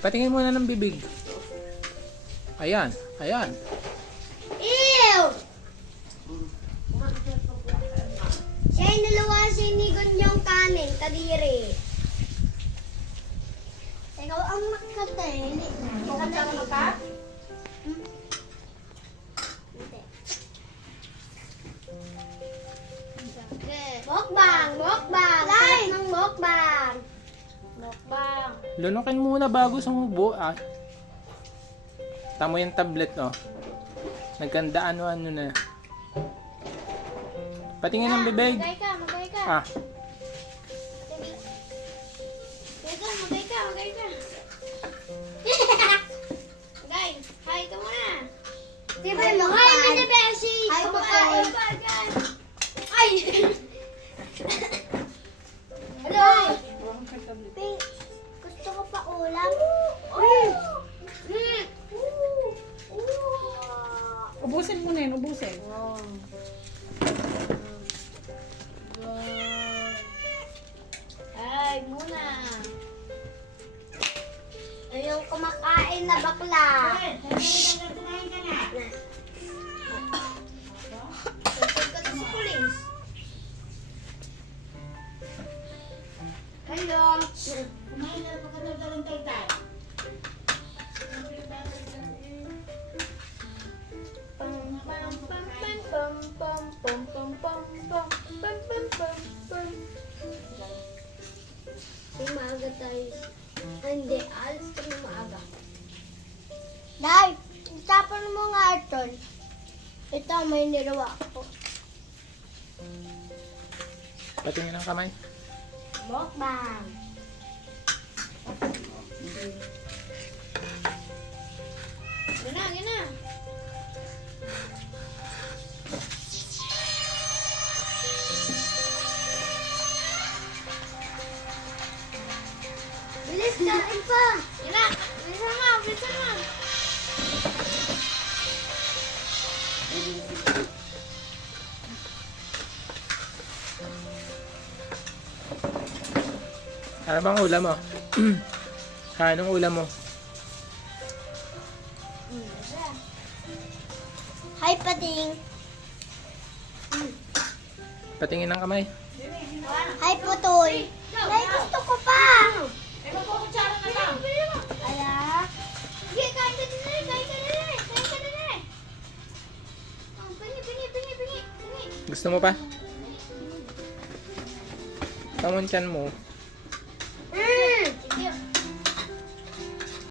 Patingin muna ng bibig. Ayan, ayan. Ew! Siya yung dalawa sinigon yung kanin, kadiri. Ikaw ang makatay. Ikaw ka sana makat? Mukbang! Mukbang! Sarap ng mukbang! Mukbang. Lunukin muna bago sumubo. Ah. Tamo yung tablet, oh. Nagkanda ano-ano na. Patingin ng bibig. Magay ka, magay ka. Ah, Magay ka, magay ka. Magay, hi ka muna. Diba mo, hi, Mini Beshi. Hi, pakain. Ay! Hello! Pink, gusto ko pa ulam. Ubusin mo na yun, ubusin. Ay, muna. Ayong kumakain na bakla. Sasod ka na sa pulis. Hello. Kumain na pa ka na dalang taytay. Pam pam pam pam pam pam pam pam pam pam pam pam pam. May maaga tayo. Hindi, alas ka na maaga. Dai, tapon mo nga ito. Ito, may nilawa ko. patingin ng kamay. Mukbang. Gana, gana. Bilis, kain pa. Gana, bilisan mo, bilisan mo. Ano bang ulam mo? Anong ulam mo? Hi, Pading. Patingin ng kamay. Hi, Putoy. Nay, gusto ko pa. Eh, magkukutsara na lang. Ala. Sige, kain ka din eh. Kain ka din eh. Kain ka din eh. Oh, pingi, pingi, pingi, pingi. Pingi. Gusto mo pa? Tangon tiyan mo.